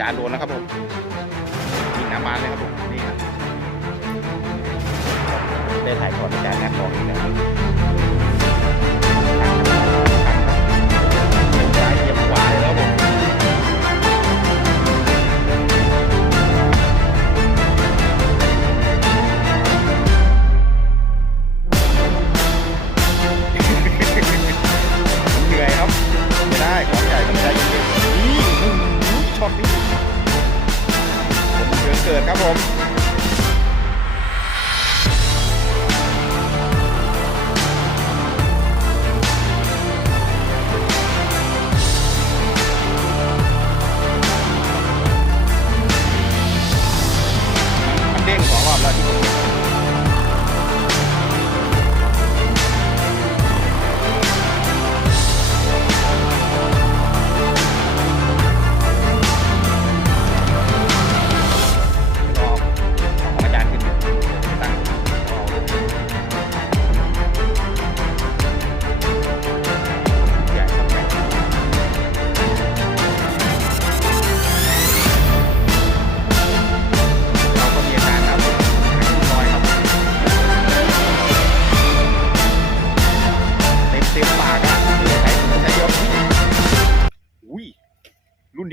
จารย์โดนนะครับผมยิงน้ำมันเลยครับผมนี่ครับได้ถ่ายก่อนอาจารย์งนบอกอีกแล้วครับซ้ายเหยียบขวาเลยแล้วผมเหนื่อยครับไม่ได้ของใหญ่ต้องใจเย็นๆนี่ช็อตนี้ เกิดครับผม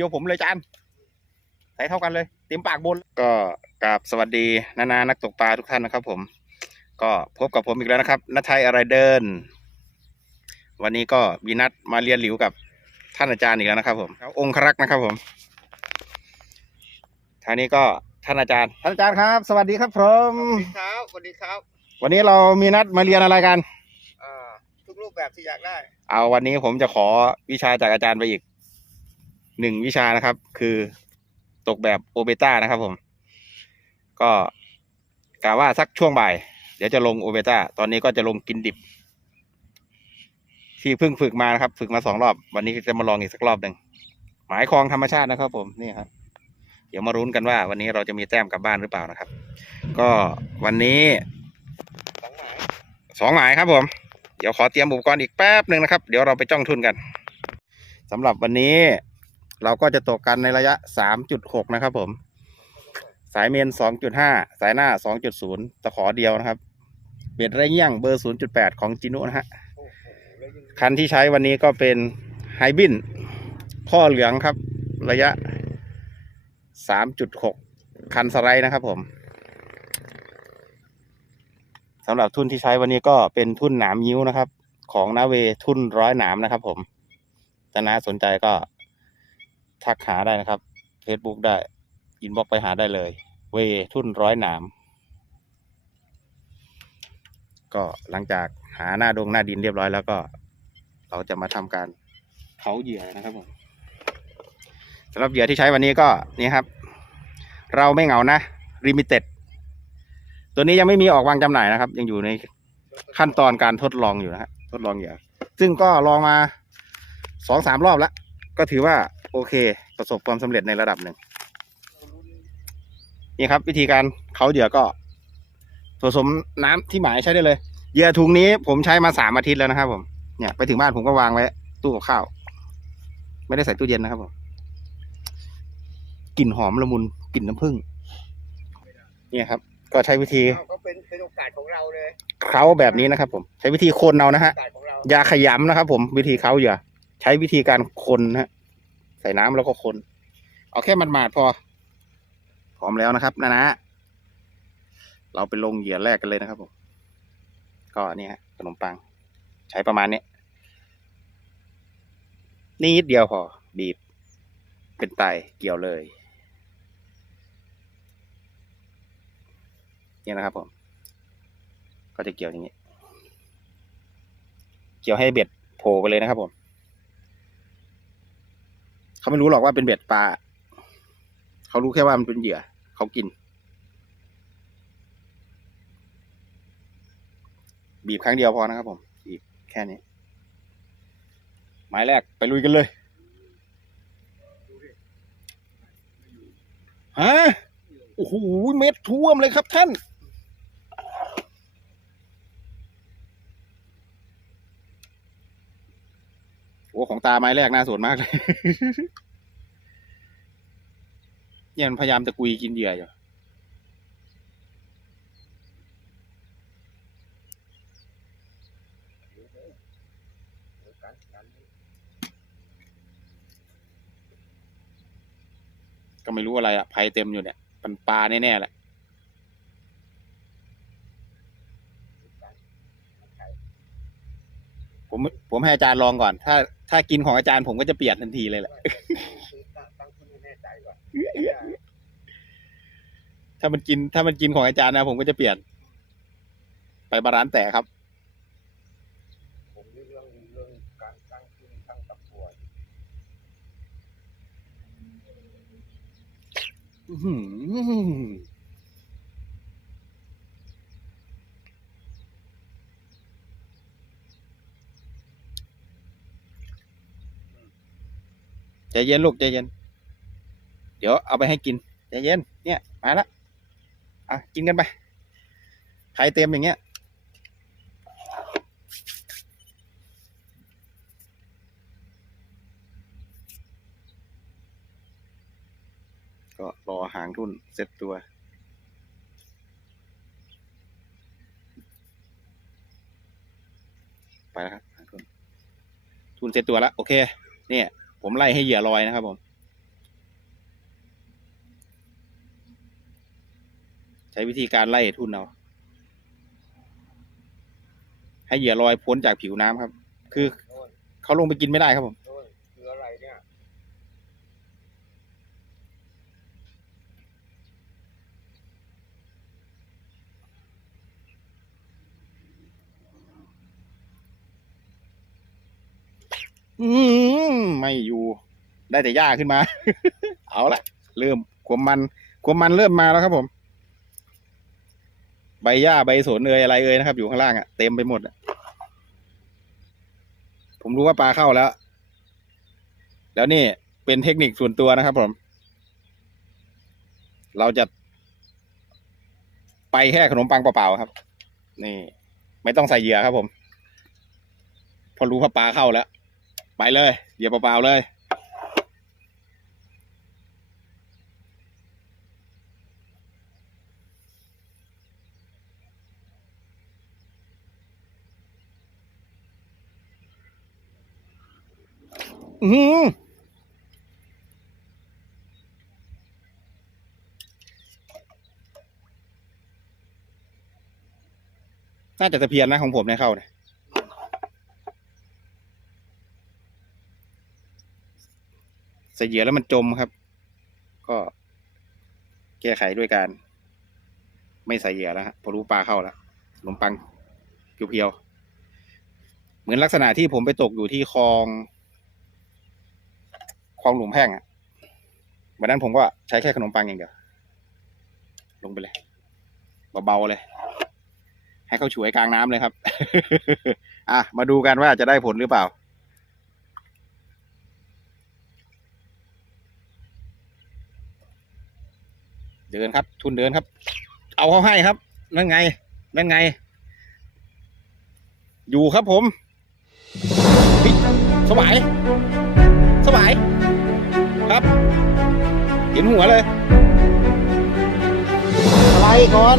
ยวผมเลยอาจานใส่เท่ากันเลย เต็มปากบน ก็กราบสวัสดีนานานักตกปลาทุกท่านนะครับ ผม ก็พบกับผมอีกแล้วนะครับนัทไทยอะไรเดิน วันนี้ก็มีนัดมาเรียนหลิวกับท่านอาจารย์อีกแล้วนะครับ ผมองครักษ์นะครับ ผมท่านี้ก็ท่านอาจารย์ ท่านอาจารย์ครับ สวัสดีครับผมสวัสดีครับสวัสดีครับ วันนี้เรามีนัดมาเรียนอะไรกันเอ่อทุกรูปแบบที่อยากได้ เอาวันนี้ผมจะขอวิชาจากอาจารย์ไปอีก หนึ่งวิชานะครับ คือตกแบบโอเบต้านะครับผม ก็กะว่าสักช่วงบ่าย เดี๋ยวจะลงโอเบต้าตอนนี้ก็จะลงกินดิบ ที่เพิ่งฝึกมานะครับ ฝึกมาสองรอบ วันนี้จะมาลองอีกสักรอบหนึ่งหมายคลองธรรมชาตินะครับ ผมนี่ครับเดี๋ยวมารุ้นกันว่า วันนี้เราจะมีแต้มกลับบ้านหรือเปล่านะครับ ก็วันนี้สองหมายสองหมายครับผม เดี๋ยวขอเตรียมอุปกรณ์อีกแป๊บหนึ่งนะครับ เดี๋ยวเราไปจ้องทุนกันสำหรับวันนี้ เราก็จะตกกันในระยะ 3.6 นะครับผม สายเมน 2.5 สายหน้า 2.0 ตะขอเดียวนะครับ เบ็ดไรเงี้ยงเบอร์ 0.8 ของจินุนะฮะโอ้โหแล้วยังคันที่ใช้วันนี้ก็เป็นไฮบินข้อเหลืองครับ ระยะ 3.6 คันสไลด์นะครับผมสำหรับทุนที่ใช้วันนี้ก็เป็นทุนหนามยิ้วนะครับ ของนาเวทุนร้อยหนามนะครับผมถ้านาสนใจก็ ทักหาได้นะครับ Facebook ได้อินบ็อกไปหาได้เลย เวทุนร้อยหนาม ก็หลังจากหาหน้าดงหน้าดินเรียบร้อยแล้วก็ เราจะมาทำการเผาเหยื่อนะครับผมสำหรับเหยื่อที่ใช้วันนี้ก็นี่ครับ เราไม่เหงานะริมิเต็ดตัวนี้ยังไม่มีออกวางจำหน่ายนะครับ ยังอยู่ในขั้นตอนการทดลองอยู่นะฮะทดลองเหยื่อซึ่งก็ลองมาสองสามรอบแล้ว ก็ถือว่า โอเค ประสบความสำเร็จในระดับหนึ่งนี่ครับ วิธีการเขาเหยื่อก็ผสมน้ำที่หมายใช้ได้เลยเหยื่อถุงนี้ผมใช้มาสามอาทิตย์แล้วนะครับ ผมเนี่ยไปถึงบ้านผมก็วางไว้ ตู้กับข้าว ไม่ได้ใส่ตู้เย็นนะครับผมกลิ่นหอมละมุนกลิ่นน้ำผึ้งเนี่ยครับ ก็ใช้วิธีเอาก็เป็นเป็นโอกาสของเราเลยเคล้าแบบนี้นะครับ ผม ใช้วิธีคนเอานะฮะโอกาสของเราอย่าขยำนะครับ ผมวิธีเคล้าอย่าใช้วิธีการคนนะฮะ ใส่น้ำแล้วก็คน เอาแค่มันมาดพอ พร้อมแล้วนะครับนะนะ เราไปลงเหยื่อแรกกันเลยนะครับผม ก็นี่ฮะขนมปัง ใช้ประมาณนี้นิดเดียวพอ บีบ เป็นไตเกี่ยวเลย นี่นะครับผม ก็จะเกี่ยวอย่างนี้ เกี่ยวให้เบ็ดโผล่ไปเลยนะครับผม เขาไม่รู้หรอกว่าเป็นเบ็ดปลา เขารู้แค่ว่ามันเป็นเหยื่อ เขากิน บีบครั้งเดียวพอนะครับผมบีบแค่นี้ หมายแรกไปลุยกันเลยฮะโอ้โหเม็ดท่วมเลยครับท่าน ของตาไม้แรกน่าสนมากเลย เนี่ยมันพยายามตะกุยกินเหยื่ออยู่ก็ไม่รู้อะไรอะภัยเต็มอยู่เนี่ย มันปลาแน่ๆแหละ เดี๋ยวกันมันไข่ ผมผมให้อาจารย์ลองก่อน ถ้าถ้ากินของอาจารย์ผมก็จะเปลี่ยนทันทีเลยแหละคือตั้งตั้งขึ้นให้แน่ใจก่อนถ้ามันกินถ้ามันกินของอาจารย์นะ ผมก็จะเปลี่ยน ไปบาลานซ์แต่ครับ ผมนี่เรื่องเรื่องการตั้งขึ้นตั้งตับตัวอื้อหือ ใจเย็นลูกใจเย็น เดี๋ยวเอาไปให้กินใจเย็น เนี่ยมาละอะกินกันไปไข่เต็มอย่างเงี้ยก็รอหางทุ่นเซ็ตตัว ไปแล้วครับหางทุ่น ทุนเซ็ตตัวแล้วโอเค เนี่ย ผมไล่ให้เหยื่อลอยนะครับผม ใช้วิธีการไล่ทุนเอาให้เหยื่อลอยพ้นจากผิวน้ำครับ คือเขาลงไปกินไม่ได้ครับผม โน่นคืออะไรเนี่ย อืมไม่อยู่ ได้แต่หญ้าขึ้นมา เอาละเริ่มควมมันควมมันเริ่มมาแล้วครับผม ใบหญ้าใบสนเอยอะไรเอยนะครับ อยู่ข้างล่างอะ่ะเต็มไปหมดอะผมรู้ว่าปลาเข้าแล้ว แล้วนี่เป็นเทคนิคส่วนตัวนะครับผม เราจะ ไปแค่ขนมปังเปล่าๆครับ นี่ ไม่ต้องใส่เหยื่อครับผม พอรู้ว่าปลาเข้าแล้ว ไปเลยเหยียบเปล่าๆเลย อือหือน่าจะตะเพียนนะของผมเนี่ยเข้าเนี่ย ใส่เหยื่อแล้วมันจมครับ ก็แก้ไขด้วยการ ไม่ใส่เหยื่อแล้วฮะพอรู้ปลาเข้าแล้วขนมปังเพียวๆเหมือนลักษณะที่ผมไปตกอยู่ที่คลองคลองหลุมแพ่งอะวันนั้นผมก็ใช้แค่ขนมปังอย่างเดียวลงไปเลยเบาๆเลย ให้เขาฉวยกลางน้ำเลยครับ อะมาดูกันว่าจะได้ผลหรือเปล่า เดินครับ ทุนเดินครับ เอาเขาให้ครับ นั่นไง นั่นไง อยู่ครับผมสวายสวาย ครับ เห็นหัวเลย อะไรก่อน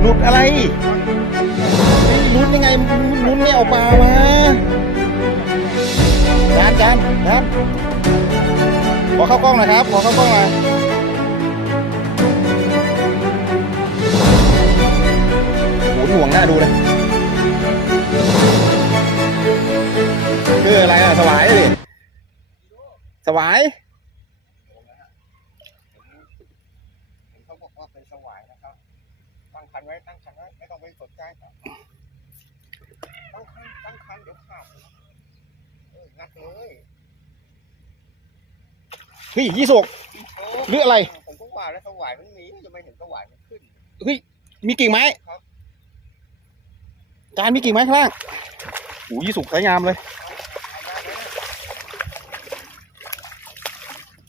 หลุดอะไรหลุดยังไงหลุดไม่เอาปลามาจานจานจานขอเข้ากล้องหน่อยครับ ขอเข้ากล้องหน่อย หหน่วงหน้าดูเลยคืออะไรอะ สวายดิสวายเห็นเขาบอกว่าเป็นสวายนะครับตั้งคันไว้ตั้งคันไว้ไม่ต้องไปสนใจครับตั้งคันตั้งคันเดี๋ยวขาดนะเอองัดเลยเฮ้ยยี่สกหรืออะไรผมก็ว่าแล้วสวายมันมีจะไม่เห็นสวายมันขึ้นเฮ้ยมีกิ่งไม้ครับ จานมีกิ่งไม้ข้างล่างโอ้ยี่สุกสวยงามเลย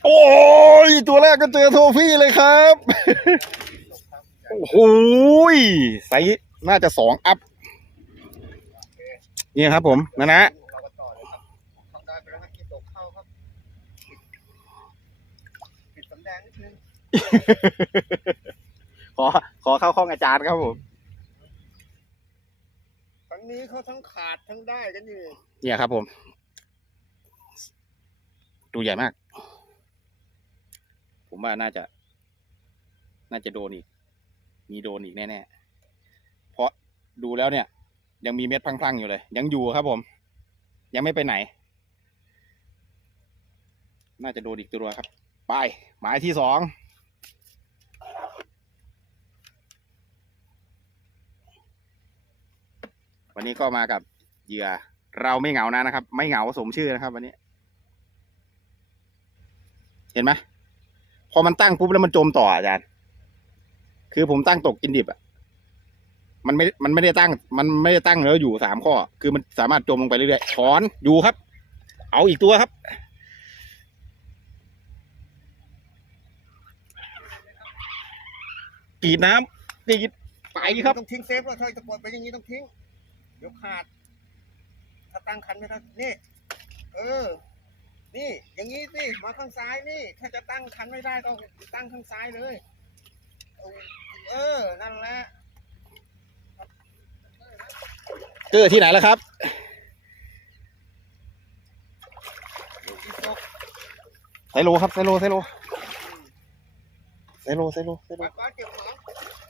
โอ้ย ตัวแรกก็เจอโทฟี่เลยครับ โอ้โหยไซส์น่าจะสองอัพ นี่ครับผมนะนะขอ ขอเข้าห้องอาจารย์ครับผม นี้เขาทั้งขาดทั้งได้กันอยู่เนี่ยครับผม ดูใหญ่มาก ผมว่าน่าจะ น่าจะโดนอีก มีโดนอีกแน่ๆ เพราะดูแล้วเนี่ย ยังมีเม็ดพลังๆอยู่เลย ยังอยู่ครับผม ยังไม่ไปไหน น่าจะโดนอีกตัวครับ ไป หมายที่สอง วันนี้ก็มากับเหยื่อเราไม่เหงานะนะครับ ไม่เหงาสมชื่อนะครับ วันนี้ เห็นไหมพอมันตั้งปุ๊บแล้วมันจมต่ออาจารย์ คือผมตั้งตกกินดิบอะมันไม่ มันไม่ได้ตั้ง มันไม่ได้ตั้งแล้วอยู่สามข้อ คือมันสามารถจมลงไปเรื่อยๆถอนอยู่ครับ เอาอีกตัวครับ กีดน้ำกีดไปครับต้องทิ้งเซฟแล้วถ้าจะปลดไปอย่างนี้ต้องทิ้ง ยกขาด ถ้าตั้งคันไม่ได้นี่ เออ นี่ อย่างงี้สิมาข้างซ้ายนี่ ถ้าจะตั้งคันไม่ได้ต้องตั้งข้างซ้ายเลย เออ นั่นแหละเกอร์ที่ไหนแล้วครับไซโลครับไซโลไซโลไซโลไซโลไซโล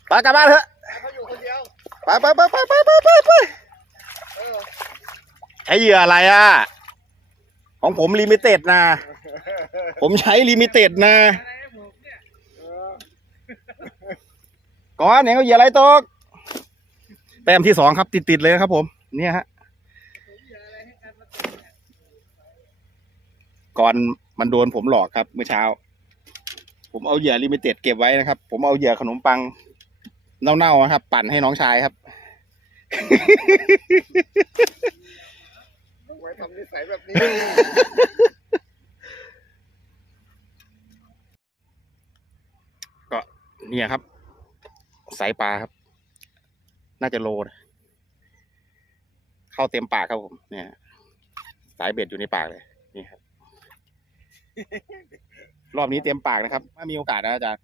ป้ากลับบ้านเถอะป้าอยู่คนเดียวไปไปไปไปไปไป ใช้เหยื่ออะไรอะ ของผมลิมิเต็ดนะ ผมใช้ลิมิเต็ดนะเออก่อนเนี่ยเขาเหยื่ออะไรตก แต้มที่สองครับติดติดๆเลยนะครับผม เนี่ยฮะก่อนมันโดนผมหลอกครับเมื่อเช้า ผมเอาเหยื่อลิมิเต็ดเก็บไว้นะครับ ผมเอาเหยื่อขนมปังเน่าๆนะครับ ปั่นให้น้องชายครับ ไว้ทำนิสัยแบบนี้ ก็เนี่ยครับ สายปลาครับ น่าจะโลนะเข้าเต็มปากครับผม เนี่ย สายเบ็ดอยู่ในปากเลย นี่ครับ รอบนี้เต็มปากนะครับ ถ้ามีโอกาสนะอาจารย์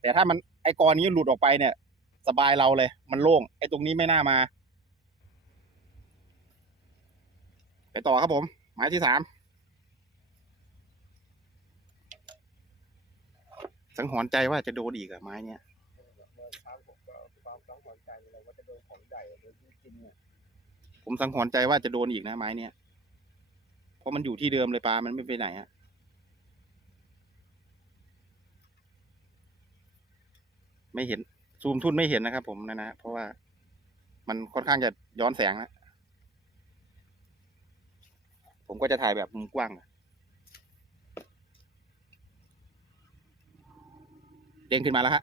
แต่ถ้ามันไอกรนี้หลุดออกไปเนี่ย สบายเราเลย มันโล่ง ไอตรงนี้ไม่น่ามา ไปต่อครับผม หมายที่สามสังหรณ์ใจว่าจะโดนอีกอะไม้เนี้ยผมสังหรณ์ใจว่าจะโดนอีกนะไม้เนี่ยเพราะมันอยู่ที่เดิมเลยปลา มันไม่ไปไหนอะไม่เห็นซูมทุ่นไม่เห็นนะครับผมนะนะเพราะว่ามันค่อนข้างจะย้อนแสงนะ ผมก็จะถ่ายแบบมุมกว้างอะเด้งขึ้นมาแล้วฮะ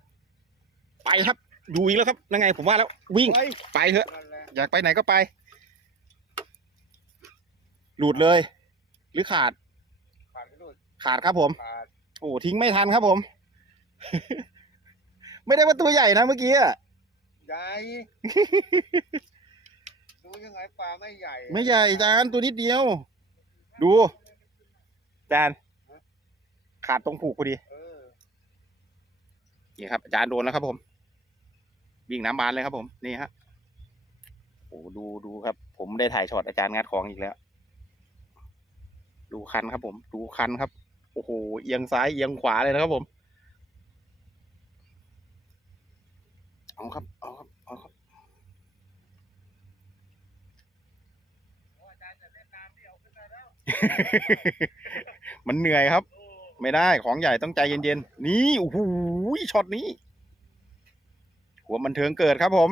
ไปครับดูอีกแล้วครับนั่นไง ผมว่าแล้ววิ่งเฮ้ยไปเถอะนั่นแหละอยากไปไหนก็ไป หลุดเลย หรือขาด ขาดไม่หลุดขาดครับผมขาดโอ้ทิ้งไม่ทันครับผม ไม่ได้ว่าตัวใหญ่นะเมื่อกี้อะใหญ่ดูยังไงปลาไม่ใหญ่ ไม่ใหญ่จานตัวนิดเดียว ดูจานขาดตรงผูกพอดี นี่ครับ อาจารย์โดนแล้วครับผม วิ่งน้ำบานเลยครับผม นี่ฮะ โอ้ดูดูครับ ผมได้ถ่ายช็อตอาจารย์งัดของอีกแล้ว ดูคันครับผม ดูคันครับ โอ้โห เอียงซ้ายเอียงขวาเลยนะครับผม เอาครับ เอาครับ เอาครับ มันเหนื่อยครับ ไม่ได้ของใหญ่ต้องใจเย็นๆ นี่โอ้โหช็อตนี้ หัวมันเทิงเกิดครับผม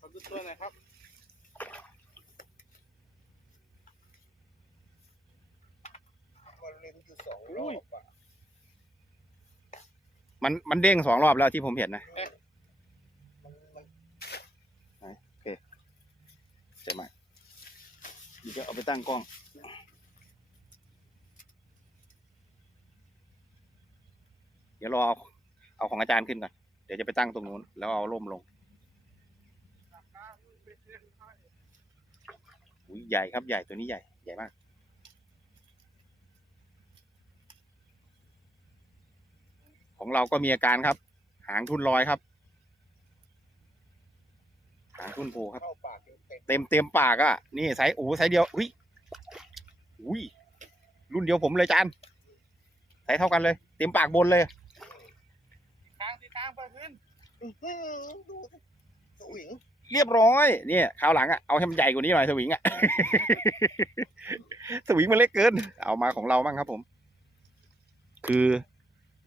ขอดูตัวหน่อยครับมันเล็มอยู่สองรอบอะมันมันเด้งสองรอบแล้วที่ผมเห็นนะ เดี๋ยวจะเอาไปตั้งกล้อง เดี๋ยวรอเอาเอาของอาจารย์ขึ้นก่อน เดี๋ยวจะไปตั้งตรงนู้น แล้วเอาล่มลงอุ้ยใหญ่ครับใหญ่ตัวนี้ใหญ่ใหญ่มากของเราก็มีอาการครับ หางทุนลอยครับางทุนโผล่ครับเข้าปากเต็มเต็มเต็มปากอะ่ะ นี่ไซส์โอ้โหไซส์เดียว อุ้ย อุ้ย รุ่นเดียวผมเลยจานไซส์เท่ากันเลย เต็มปากบนเลยทางที่ทางไปขึ้นอื้อหือดูสิสวิงเรียบร้อย เนี่ยคราวหลังอะ่ะ เอาให้มันใหญ่กว่านี้หน่อยสวิงอะ่ะ สวิงมันเล็กเกิน เอามาของเราบ้างครับผม คือ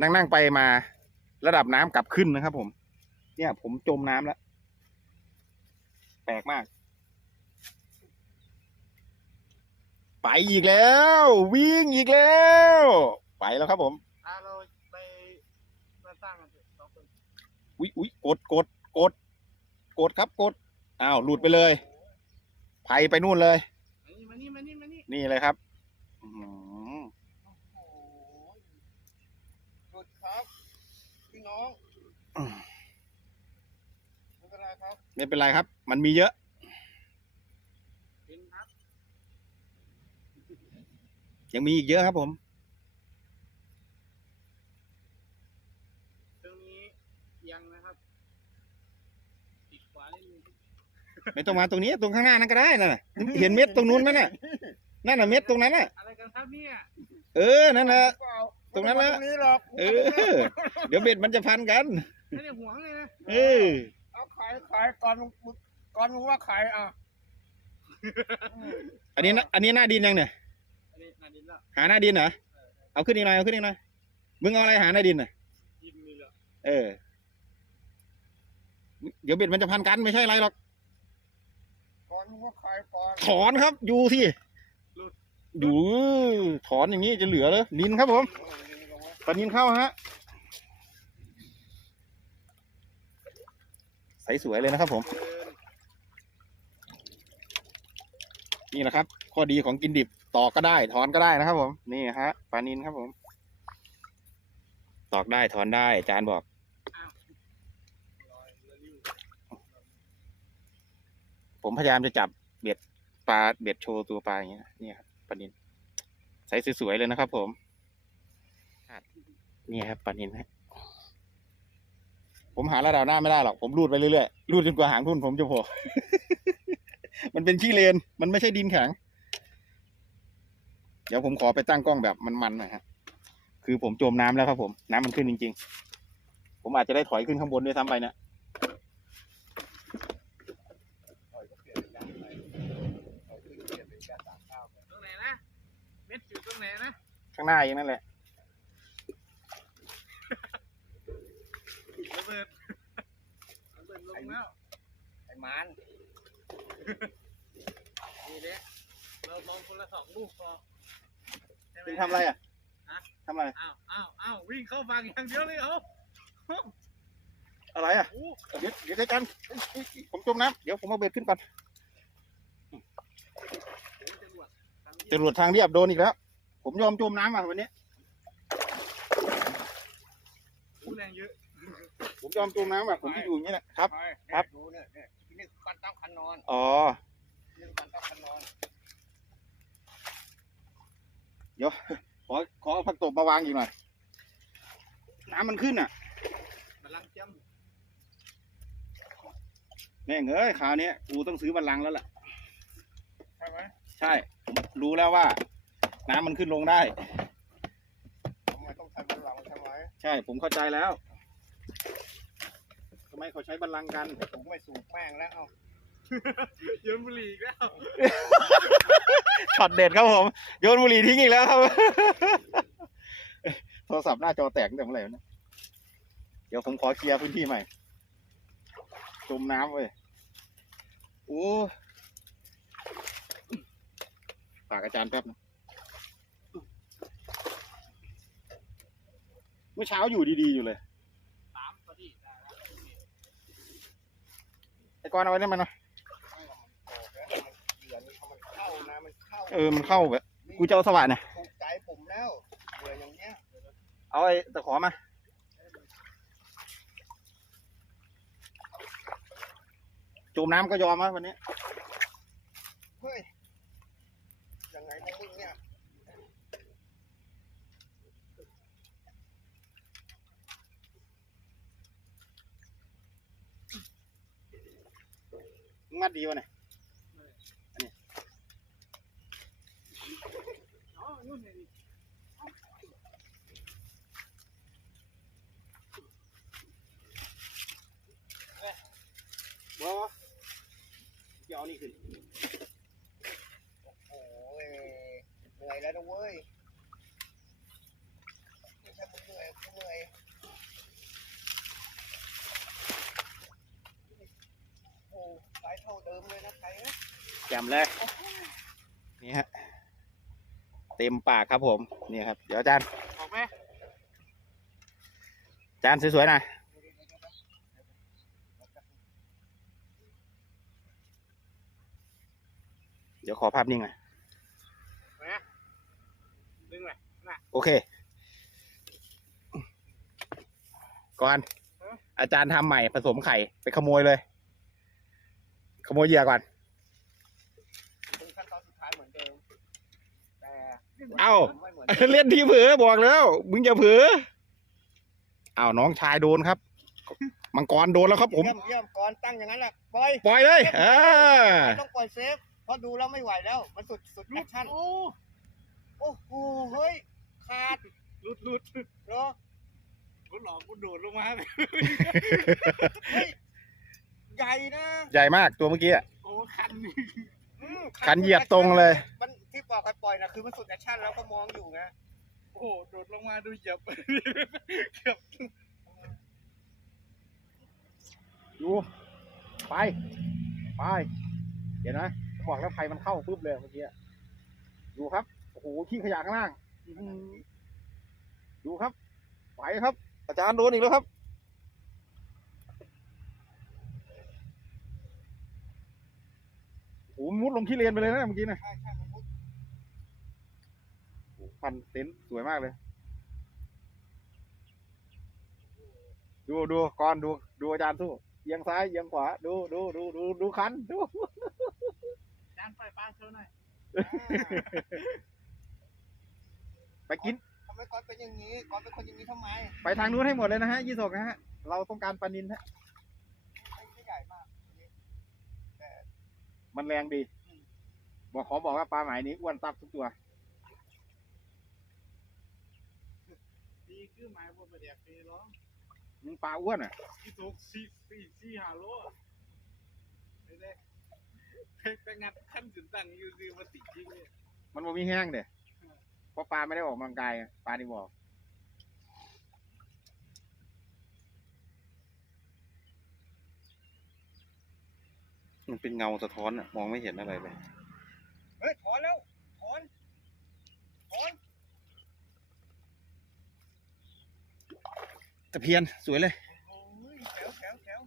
นั่งนั่งๆไปมาระดับน้ำกลับขึ้นนะครับผม เนี่ยผมจมน้ำแล้วแปลกมาก ไปอีกแล้ว วิ่งอีกแล้ว ไปแล้วครับผมอ่าเราไปมาสร้างกันเถอะสองคนอุ๊ยอุ๊ยกดกดกด กดครับกดอ้าวหลุดไปเลยไผไปนู่นเลย มานี่มานี่มานี่มานี่นี่เลยครับอื้อหือ โอ้โหหลุดครับพี่น้องไม่เป็น ไรครับไม่เป็นไรครับ มันมีเยอะกินครับยังมีอีกเยอะครับผมตรงนี้ยังนะครับติดขวาเล่นมือไม่ต้องมาตรงนี้ตรงข้างหน้านั่นก็ได้นั่นน่ะ เห็นเม็ดตรงนู้นไหมน่ะนั่นน่ะเม็ดตรงนั้นน่ะอะไรกันครับเนี่ยเออนั่นแหละตรงนั้นแหละตรงนี้หรอกเออ เดี๋ยวเบ็ดมันจะพันกันไม่ได้หวงเลยนะเออเอาขายขายก่อนมึงก่อนมึงว่าขายอะอันนี้นะอันนี้หน้าดินยังเนี่ยอันนี้นาดินแล้วหาหน้าดินเหรอเอาขึ้นอีกหน่อยเอาขึ้นอีกหน่อยมึงเอาอะไรหาหน้าดินน่ะยิมมีแล้วเออ เดี๋ยวเบ็ดมันจะพันกันไม่ใช่อะไรหรอกก่อนมึงว่าขายก่อนถอนครับอยู่สิดูถอนอย่างนี้จะเหลือเลยนินครับผมปลานินเข้าฮะ สสวยเลยนะครับ ผม นี่แหละครับ ข้อดีของกินดิบตอกก็ได้ ถอนก็ได้นะครับ ผม นี่ฮะปลานินครับ ผม ตอกได้ถอนได้อาจารย์บอกผมพยายามจะจับเบ็ดปลาเบ็ดโชว์ตัวปลาอย่างเงี้ยนี่ครับปลานินใสสวยๆเลยนะครับ ผมนี่ครับปลานินฮะ ผมหาระดับหน้าไม่ได้หรอก ผมรูดไปเรื่อยๆรูดจนกว่าหางทุ่นผมจะโผล่มันเป็นขี้เลน มันไม่ใช่ดินแข็ง เดี๋ยวผมขอไปตั้งกล้องแบบมันๆหน่อยฮะ คือผมจมน้ำแล้วครับผม น้ำมันขึ้นจริง ๆ ผมอาจจะได้ถอยขึ้นข้างบนด้วยซ้ำไปเนี่ยตรงไหนนะเม็ดอยู่ตรงไหนนะข้างหน้าเองนั่นแหละ ระเบิดระเบิดลงแล้ว ไอ้มานนี่เด้เรามองคนละสองลูกพอใช่หมเป็นทำอะไรอะฮะ ทำอะไร อ้าวอ้าวอ้าววิ่งเข้าฝั่งอย่างเดียวเลยเหรออะไรอะ โอ้ เดี๋ยวเดี๋ยวด้วยกันผมจมน้ำเดี๋ยวผมเอาเบ็ดขึ้นก่อนโหจรวดทางนี้จรวดทางเรียบโดนอีกแล้ว ผมยอมจมน้ำอะวันนี้โอ้แรงเยอะ ผมยอมจมน้ำอะผมจะอยู่อย่างนี้แหละครับไปครับ ดูเนี่ยเนี่ยนี่คือการตั้งคันนอนอ๋อนี่คือการตั้งคันนอน เดี๋ยวขอขอเอาผักตบมาวางอีกหน่อย น้ำมันขึ้นอะบัลลังก์จ้แม่งเอ้ยคราวนี้กูต้องซื้อบัลลังก์แล้วล่ะำใช่ไหมใช่ รู้แล้วว่า น้ำมันขึ้นลงได้ทำไมต้องใช้บัลลังก์ใช่ไหมใช่ ผมเข้าใจแล้วทำ ไมเขาใช้บัลลังก์กัน ผมไม่สูบแม่งแล้ว เอาโยนบุหรี่อีกแล้วช็อตเด็ดครับผม โยนบุหรี่ทิ้งอีกแล้วครับ โทรศัพท์หน้าจอแตกตั้งแต่เมื่อไหร่วะเนี่ยเดี๋ยวผมขอเคลียร์พื้นที่ใหม่ จมน้ำเว้ยโอ้ฝากอาจารย์แป๊บนะเมื่อเช้าอยู่ดีๆอยู่เลย สามพอดีได้แล้ว ไอ้ ก้อนเอาไว้ได้มันนะเหยื่อนี่เขามันเข้านะมันเข้าเออมันเข้าแบบกูจะเอาสว่านเนี่ยถูกใจผมแล้วเหยื่ออย่างเงี้ยเอาไอ้ตะขอมาจมน้ำก็ยอมนะวันนี้เฮ้ยยังไงของมึงเนี่ย มัดดีวะเนี่ย อ๋อนู่นไงนี่ บอเดี๋ยวเอานี่ขึ้น โอ้ยเหนื่อยแล้วนะเว้ยไม่ใช่มึงเหนื่อยกูเหนื่อยโอ้สายเท่าเดิมเลยนะใครนะ จำ เลยนี่ฮะเต็มปากครับผมนี่ครับ เดี๋ยวอาจารย์ออกไหมอาจารย์สวยๆหนะเดี๋ยวขอภาพนิ่งหน่อยดึงเลยโอเค ก่อน อาจารย์ทำใหม่ผสมไข่ ไปขโมยเลย ขโมยเหยื่อก่อน ถึงขั้นตอนสุดท้ายเหมือนเดิม แต่ เอ้าไม่เหมือนเดิมเล่นทีเผลอบอกแล้ว มึงอย่าเผลออ้าวน้องชายโดนครับ มังกรโดนแล้วครับผม เยี่ยมเยี่ยมก่อนตั้งอย่างนั้นแหละปล่อยปล่อยเลยเออต้องปล่อยเซฟเพราะดูแล้วไม่ไหวแล้ว มันสุดสุดแอคชั่นโอ้โอ้โหเฮ้ยขาดหลุดหลุดเหรอกูหลอกกูโดดลงมาเลยเฮ้ยใหญ่นะ ใหญ่มากตัวเมื่อกี้อะโอ้คันนี่ อืมขันเหยียบตรงเลย มันที่ปล่อยไปปล่อยนะคือมันสุดแอคชั่นแล้วก็มองอยู่ไงโอ้โดดลงมาดูเหยียบเกือบดูไป ไป เดี๋ยวนะผมบอกแล้วไฟมันเข้าปุ๊บเลยเมื่อกี้อะดูครับ โอ้โหขี้ขยะข้างล่างอื้อหือดูครับ ไปครับ อาจารย์โดนอีกแล้วครับ โอ้โห มุดลงขี้เลนไปเลยนะเมื่อกี้นะใช่ใช่มันมุดโอ้โหพันเต็นท์สวยมากเลย ดูดูก่อนดูดูอาจารย์สู้เอียงซ้ายเอียงขวา ดูดูดูดูดูคันดูจานปล่อยปลาเท่าหน่อยอ่าไปกินทำไมก่อนเป็นอย่างนี้ก่อนเป็นคนอย่างนี้ทำไม ไปทางนู้นให้หมดเลยนะฮะยี่สกนะฮะ เราต้องการปลานินฮะ ไม่ไม่ใหญ่มากแต่ มันแรงดี บอกขอบอกว่าปลาหมายนี้อ้วนตับทุกตัว ดีคือหมายว่าประเดี๋ยวไปร้องมึงปลาอ้วนอะ ที่ตกสี่สี่สี่ห้าโลอะไม่ได้ไปงัดขั้นถึงตั้งอยู่คือมาติดจริงเนี่ยมันบ่มีแห้งเด้เพราะปลาไม่ได้ออกกำลังกายไงปลาที่บอก มันเป็นเงาสะท้อนอะมองไม่เห็นอะไรเลย เฮ้ยถอนแล้วถอนถอนตะเพียนสวยเลย โอ้ยแถวแถวแถว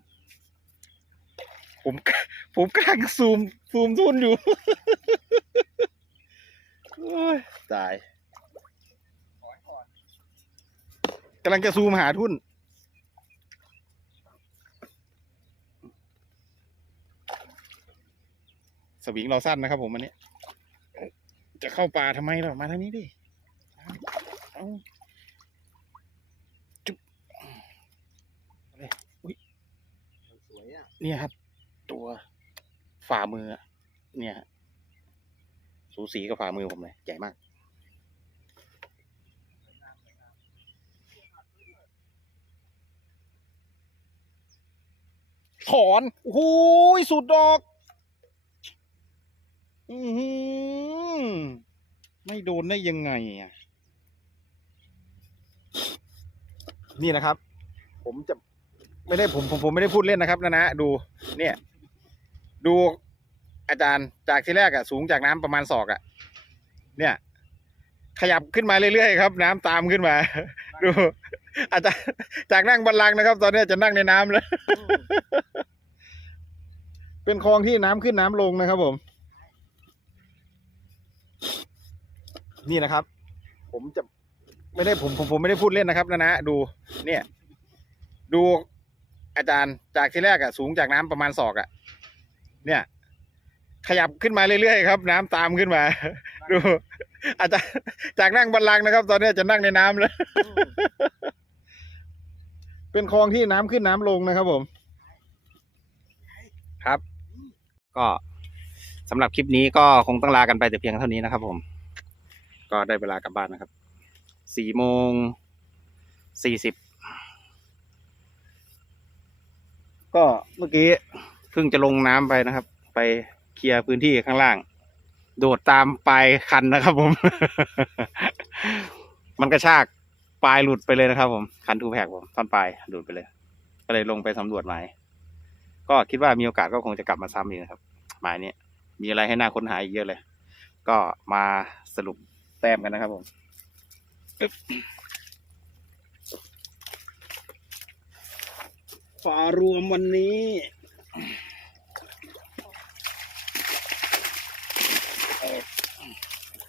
ผมผมกำลังซูมซูมทุนอยู่ โอ้ยตายถอนก่อนกำลังจะซูมหาทุน สวิงเราสั้นนะครับ ผมอันนี้จะเข้าป่าทำไมเรามาทางนี้ดิเอาจุ๊บเอาเลยอุ้ยสวยอะเนี่ยครับ ตัวฝ่ามืออะเนี่ยฮะสูสีกับฝ่ามือผมเลยใหญ่มากถอนโอ้โหสุดดอก อือหือไม่โดนได้ยังไงอะ นี่นะครับ ผมจะไม่ได้ผมผมผมไม่ได้พูดเล่นนะครับนะนะดู เนี่ย ดูอาจารย์จากที่แรกอะสูงจากน้ำประมาณศอกอะเนี่ย ขยับขึ้นมาเรื่อยๆครับ น้ำตามขึ้นมา ดู อาจารย์จากนั่งบันลังก์นะครับ ตอนนี้จะนั่งในน้ำแล้ว เป็นคลองที่น้ำขึ้นน้ำลงนะครับผม นี่นะครับ ผมจะไม่ได้ผมผมผมไม่ได้พูดเล่นนะครับนะนะดูเนี่ย ดูอาจารย์จากที่แรกอะสูงจากน้ำประมาณศอกอะเนี่ย ขยับขึ้นมาเรื่อยๆครับ น้ำตามขึ้นมา ดู อาจารย์จากนั่งบันลังนะครับ ตอนนี้จะนั่งในน้ำแล้ว เป็นคลองที่น้ำขึ้นน้ำลงนะครับผม ครับ ก็สำหรับคลิปนี้ก็คงต้องลากันไปแต่เพียงเท่านี้นะครับผม ก็ได้เวลากลับบ้านนะครับสี่โมงสี่สิบก็เมื่อกี้เพิ่งจะลงน้ำไปนะครับ ไปเคลียร์พื้นที่ข้างล่าง โดดตามปลายคันนะครับผม มันกระชากปลายหลุดไปเลยนะครับ ผมคันทูแพกผมท่อนปลายหลุดไปเลย ก็เลยลงไปสำรวจหมายก็คิดว่ามีโอกาสก็คงจะกลับมาซ้ำอีกนะครับหมายนี้มีอะไรให้น่าค้นหาอีกเยอะเลย ก็มาสรุป แต้มกันนะครับผมอึ๊บฝารวมวันนี้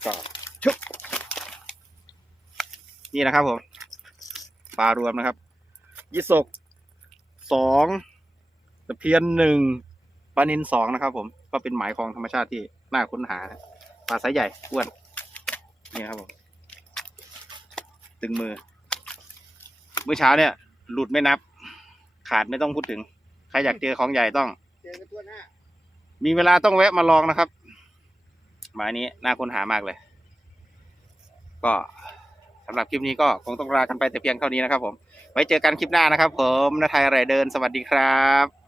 ก็ชุบนี่นะครับผมปลารวมนะครับ ยิสกสองตะเพียนหนึ่งปลานินสองนะครับผม ก็เป็นหมายของธรรมชาติที่น่าค้นหาครับปลาไซส์ใหญ่อ้วน นี่ครับผมตึงมือ เมื่อเช้าเนี่ย หลุดไม่นับ ขาดไม่ต้องพูดถึง ใครอยากเจอของใหญ่ต้อง เจอกันตัวหน้า มีเวลาต้องแวะมาลองนะครับ หมายนี้น่าค้นหามากเลย ก็สำหรับคลิปนี้ก็คงต้องลากันไปแต่เพียงเท่านี้นะครับผม ไว้เจอกันคลิปหน้านะครับผมนาไทยไรเดิน สวัสดีครับ